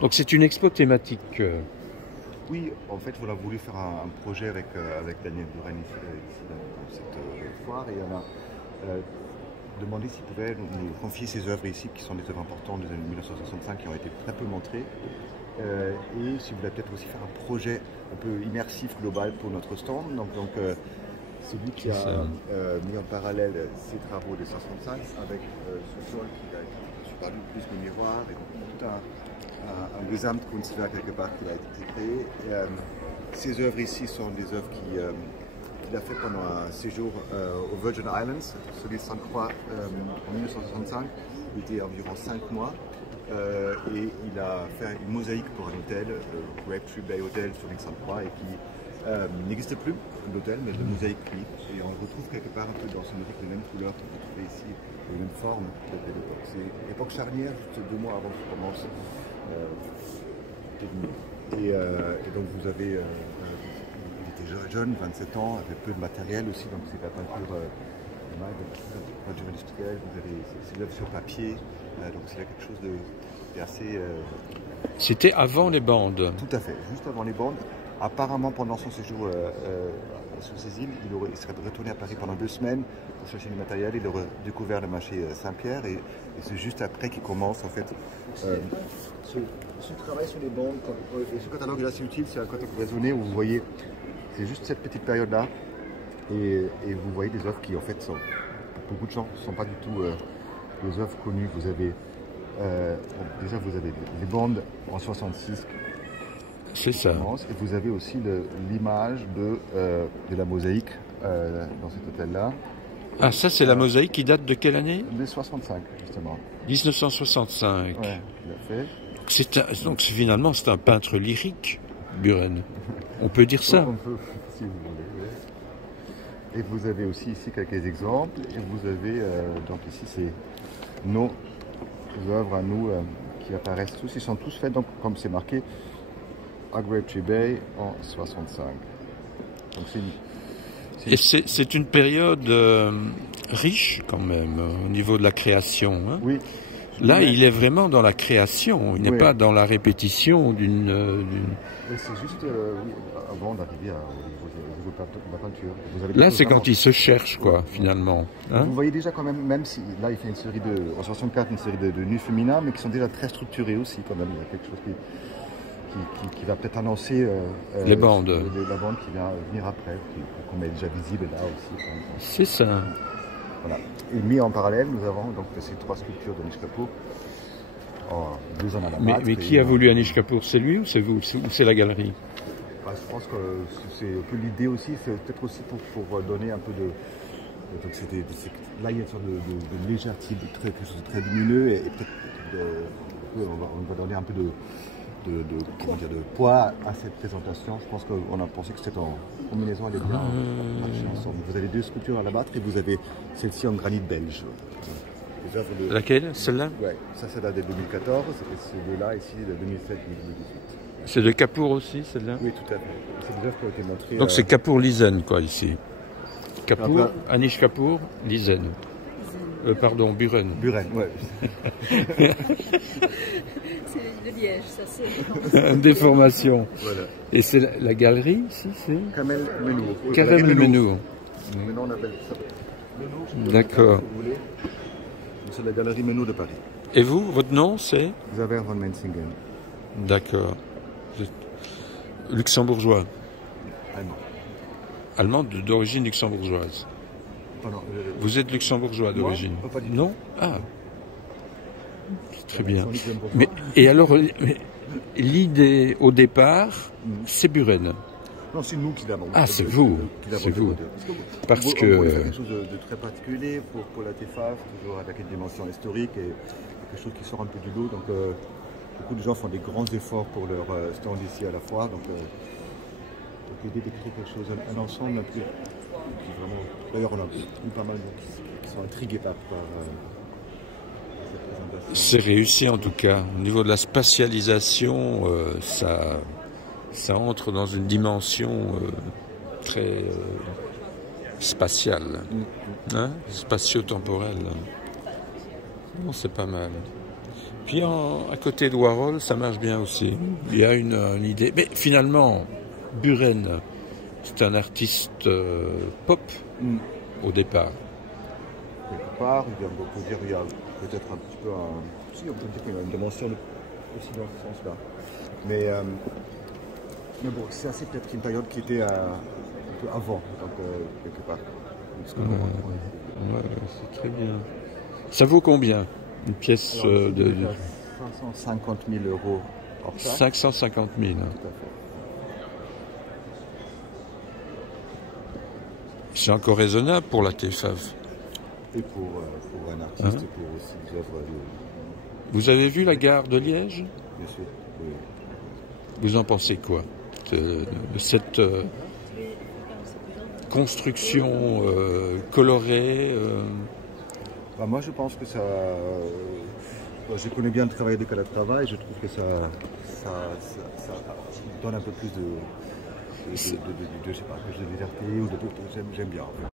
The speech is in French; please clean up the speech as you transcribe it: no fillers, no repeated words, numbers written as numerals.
Donc c'est une expo thématique. Oui, en fait, on a voulu faire un projet avec Daniel Buren ici dans cette foire, et on a demandé s'il pouvait nous confier ses œuvres ici, qui sont des œuvres importantes des années 1965, qui ont été très peu montrées, et s'il voulait peut-être aussi faire un projet un peu immersif, global pour notre stand. Donc c'est lui qui a mis en parallèle ses travaux de 1965 avec ce sol qui a été super plus de miroirs, et tout un Gesamtkunstwerk quelque part qui a été créé. Ces œuvres ici sont des œuvres qu'il a fait pendant un séjour aux Virgin Islands, sur l'île Sainte-Croix, en 1965. Il était environ 5 mois, et il a fait une mosaïque pour un hôtel, le Grapetree Bay Hotel sur l'île Sainte-Croix, et qui n'existe plus, l'hôtel, mais de mosaïque oui. Et on retrouve quelque part un peu dans son mosaïque les mêmes couleurs qu'on peut trouver ici, les mêmes formes de l'époque. C'est l'époque charnière, juste 2 mois avant qu'il commence. Et donc vous avez, il était jeune, 27 ans, avec peu de matériel aussi, donc c'est la peinture, peinture industrielle, vous avez c'est l'œuvre sur papier, donc c'est quelque chose de assez... C'était avant les bandes. Tout à fait, juste avant les bandes. Apparemment, pendant son séjour sur ces îles, il serait retourné à Paris pendant 2 semaines pour chercher du matériel. Il aurait découvert le marché Saint-Pierre, et c'est juste après qu'il commence en fait ce travail sur les bandes. Et ce catalogue est assez utile, c'est un catalogue raisonné où vous voyez, c'est juste cette petite période-là, et vous voyez des œuvres qui en fait sont, pour beaucoup de gens, ne sont pas du tout des œuvres connues. Vous avez déjà vous avez les bandes en 66. C'est ça. Et vous avez aussi l'image de la mosaïque dans cet hôtel-là. Ah, ça c'est la mosaïque qui date de quelle année? De 65, justement. 1965. Ouais, tout à fait. Donc finalement c'est un peintre lyrique, Buren. On peut dire ça. On peut, si vous voulez. Ouais. Et vous avez aussi ici quelques exemples. Et vous avez, donc ici c'est nos œuvres à nous qui apparaissent tous. Ils sont tous faits, donc, comme c'est marqué, à Grapetree Bay en 65. Donc et c'est une période riche quand même au niveau de la création. Hein. Oui. Là, il est vraiment dans la création. Il n'est pas dans la répétition d'une. C'est juste avant d'arriver au niveau de la peinture. Là, c'est quand il se cherche, quoi, finalement. Hein. Vous voyez déjà quand même si là il fait une série en 64, une série de nus féminins, mais qui sont déjà très structurés aussi quand même. Il y a quelque chose qui va peut-être annoncer les bandes. La bande qui va venir après, qu'on est déjà visible là aussi. C'est ça. Voilà. Et mis en parallèle, nous avons donc ces 3 sculptures d'Anish Kapoor, 2 en alabâtre. Mais qui a voulu Anish Kapoor? C'est lui ou c'est vous? Ou c'est la galerie? Je pense que c'est un peu l'idée aussi, c'est peut-être aussi pour donner un peu de... Donc là, il y a une sorte de légèreté, quelque chose de très lumineux, et peut-être on va donner un peu de poids à cette présentation. Je pense qu'on a pensé que c'était en combinaison, elle est bien marcher ensemble. Vous avez 2 sculptures à l'alabâtre et vous avez celle-ci en granit belge. Laquelle? Celle-là? Oui, ça c'est date de 2014 et ces deux-là ici de 2007-2018. C'est de Kapoor aussi, celle-là? Oui, tout à fait. C'est des œuvres qui ont été montrées. Donc c'est Kapoor-Lizen, quoi, ici. Kapoor, Anish Kapoor, Lizen. Pardon, Buren. Buren, ouais. C'est de Liège, ça c'est. Déformation. Voilà. Et c'est la galerie ici, c'est Kamel Menou. Kamel Menou. Maintenant on appelle ça Menou. D'accord. C'est la galerie Menou de Paris. Et vous, votre nom c'est? Xaver von Menzingen. D'accord. Luxembourgeois. Allemand. Allemand d'origine luxembourgeoise. Pardon, vous êtes luxembourgeois d'origine? Non? Ah. Très bien. Mais, et alors, l'idée au départ, c'est Buren? Non, c'est nous qui l'avons. Ah, c'est vous. C'est vous. Parce que... On voulait faire quelque chose de très particulier pour la TFA, toujours avec une dimension historique et quelque chose qui sort un peu du lot. Donc, beaucoup de gens font des grands efforts pour leur stand ici à la fois. Donc l'idée d'écrire quelque chose, un ensemble un peu... Vraiment... D'ailleurs, on a eu pas mal de gens qui sont intrigués par cette présentation. C'est réussi en tout cas. Au niveau de la spatialisation, ça entre dans une dimension très spatiale, hein, spatio-temporelle. Bon, c'est pas mal. Puis à côté de Warhol, ça marche bien aussi. Il y a une idée. Mais finalement, Buren, c'est un artiste pop au départ. Quelque part, on peut dire qu'il y a peut-être un petit peu si, on peut dire qu'il y a une dimension aussi dans ce sens-là. Mais bon, c'est assez peut-être une période qui était un peu avant, donc quelque part. Ouais, c'est très bien. Ça vaut combien une pièce de 550 000 euros hors taxe. 550 000. Tout à fait. C'est encore raisonnable pour la TFAV. Et pour un artiste, et pour aussi des œuvres. Vous avez vu la gare de Liège? Bien sûr, oui. Vous en pensez quoi de cette construction colorée Moi, je pense que ça. Je connais bien le travail de Calatrava, je trouve que ça donne un peu plus de liberté ou j'aime bien. En fait.